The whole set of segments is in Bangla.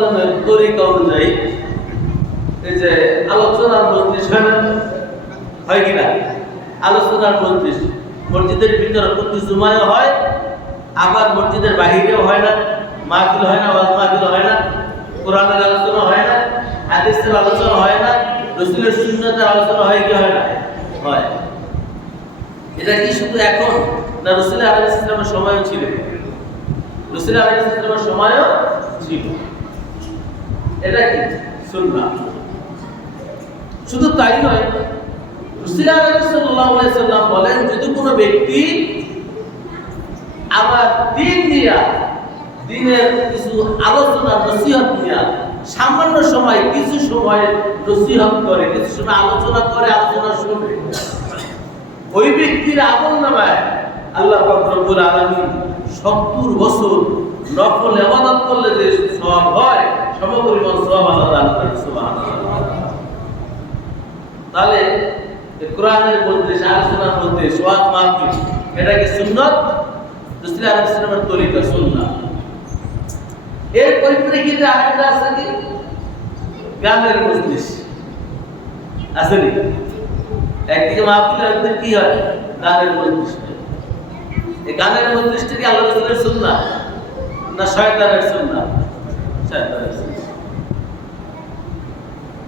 সাল্লামের তরিকা অনুযায়ী এই যে আলোচনার মজলিস হয় কিনা, আলোচনার মজলিস মসজিদের ভিতরে প্রতি জুমায় হয়, আবার মসজিদের বাহিরেও হয় না, মাহফিল হয় না, ওয়াজ মাহফিল হয় না, কোরআনের আলোচনা হয় না, হাদিসের আলোচনা হয় না, রাসূলের সুন্নাতের আলোচনা হয় কি হয় না? হয়। এটা কি শুধু এখন না, রাসূল আলাইহিস সালামের সময়ও ছিল? রাসূল আলাইহিস সালামের সময়ও ছিল। এটা কি সুন্নাহ। শুধু তাই নয়, রাসূল সাল্লাল্লাহু আলাইহি সাল্লাম বলেন, যদি কোনো ব্যক্তি আবার দিনের কিছু আলোচনা নসিহত নিয়ে সামান্য সময় কিছু সময় নসিহত করে, কিছু সময় আলোচনা করে, আলোচনা শুনে, ওই ব্যক্তির আমলনামায় আল্লাহ পাক রব্বুল আলামিন 70 বছর নফল ইবাদত করলে যে সওয়াব হয়, সমপরিমাণ সওয়াব আল্লাহ দান করেন। সুবহানাল্লাহ। তাহলে কোরআনের মধ্যে, আলোচনার মধ্যে ওয়াজ মাহফিল, এটা কি সুন্নাত? রাসূল আলাইহিস সালামের তরিকা সুন্নাহ। এর পরিপ্রেক্ষিতে আরেকটা আছে কি, গানের মজলিস আছে নি? একদিকে মাহফিল, আরেকদিকে কি হয়? গানের মজলিস। এই গানের মজলিসটা কি আল্লাহর রাসূলের সুন্নাহ না শয়তানের সুন্নাহ? শয়তানের সুন্নাহ।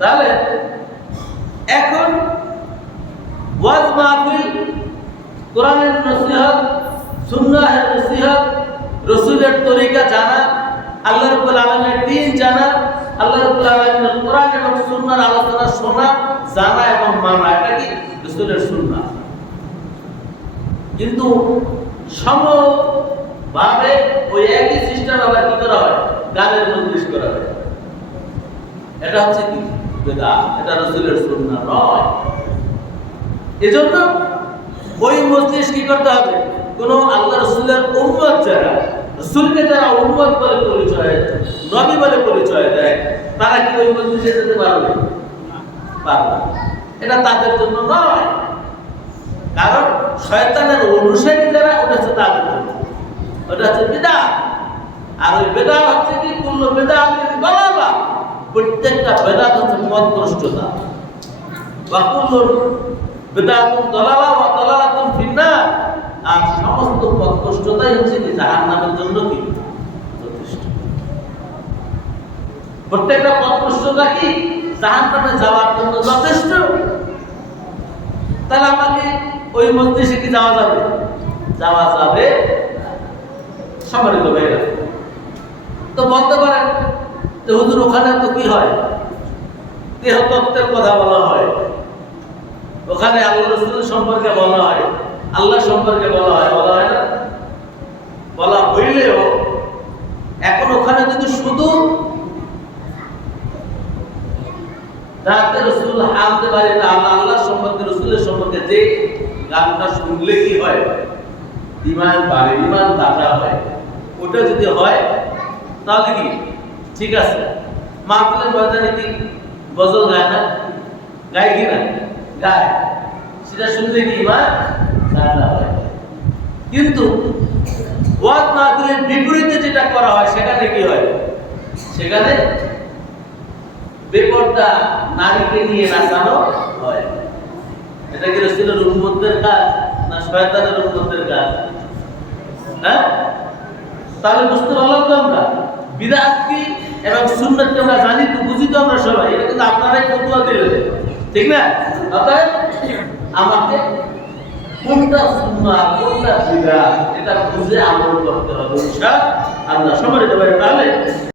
তাহলে এখন ওয়াজ মাহফিল, কোরআনের নসিহত, সুন্নাহের নসিহত, রাসূলের তরিকা জানা, আল্লাহ রাব্বুল আলামিনের দ্বীন জানা, আল্লাহ রাব্বুল আলামিনের কোরআন এবং সুন্নাহর আলোচনা শোনা, জানা এবং মানা, এটা কি রাসূলের সুন্নাহ। কিন্তু সমভাবে ওই একই সিস্টেম আবার কি করা হয়? গানের মজলিস করা হয়। এটা হচ্ছে কি বিদআত, এটা রাসূলের সুন্নাহ নয়। এজন্য ওই মজলিস কি করতে হবে? কোন আল্লাহ রাসূলের উম্মত যারা, রাসূলকে যারা উম্মত বলে পরিচয়, নবী বলে পরিচয় দেয়, তারা কি ওই মজলিসে যেতে পারবে? পারবে। এটা তাদের জন্য নয়। কারণ শয়তানের অনুসারী যারা, ওটা হচ্ছে তাদের জন্য, ওটা হচ্ছে বিদআত। আর ওই বিদআত হচ্ছে কি, কুল্লু বিদআতিন দালালাহ, প্রত্যেকটা বিদআত হচ্ছে পথভ্রষ্টতা। ওয়া কুল্লু বিদআতুন দালালাহ ওয়া দালালাতুন ফিন্নার, আর সমস্ত পথভ্রষ্টতাই হচ্ছে কি জাহান্নামের জন্য কি যথেষ্ট। প্রত্যেকটা পথভ্রষ্টতা কি জাহান্নামে যাওয়ার জন্য যথেষ্ট। তাহলে আমাকে ওই মজলিসে কি যাওয়া যাবে? যাওয়া যাবে। সম্মানিত ভাইরা, তো বলতে পারেন যে হুজুর ওখানে তো কি হয়? দেহতত্ত্বের কথা বলা হয়, ওখানে আল্লাহ রাসূল সম্পর্কে বলা হয়, আল্লাহ সম্পর্কে বলা হয়, বলা হয় না? বলা হইলেও এখন ওখানে যদি শুধু যাতে রাসূল আনতে পারে না, আল্লাহ সম্পর্কে, রাসূলের সম্পর্কে যে গানটা শুনলে কি হয়? ঈমান বাড়ে, ঈমান তাজা হয়। ওটা যদি হয় তাহলে কি ঠিক আছে। মাহফিলের ময়দানে কি গজল গায় না? গায় কি না? গায়। সেটা শুনলে কি ঈমান তাজা হয়। কিন্তু ওয়াজ মাহফিলের বিপরীতে যেটা করা হয়, সেখানে কি হয়? সেখানে বেপরদা নারীকে নিয়ে নাচানো হয়। এটা কি রাসূলের উম্মতের কাজ না শয়তানের উম্মতের কাজ? হ্যাঁ? তাহলে বুঝতে পারলাম তো আমরা বিদআত কি এবং সুন্নাত কি আমরা জানি তো, বুঝি তো আমরা সবাই। এটা কিন্তু আপনারাই ফতোয়া দিলেন, ঠিক না? অতএব আমাকে কোনটা সুন্নাত, কোনটা বিদআত, এটা বুঝে আমল করতে হবে ইনশাআল্লাহ। সবাই তাহলে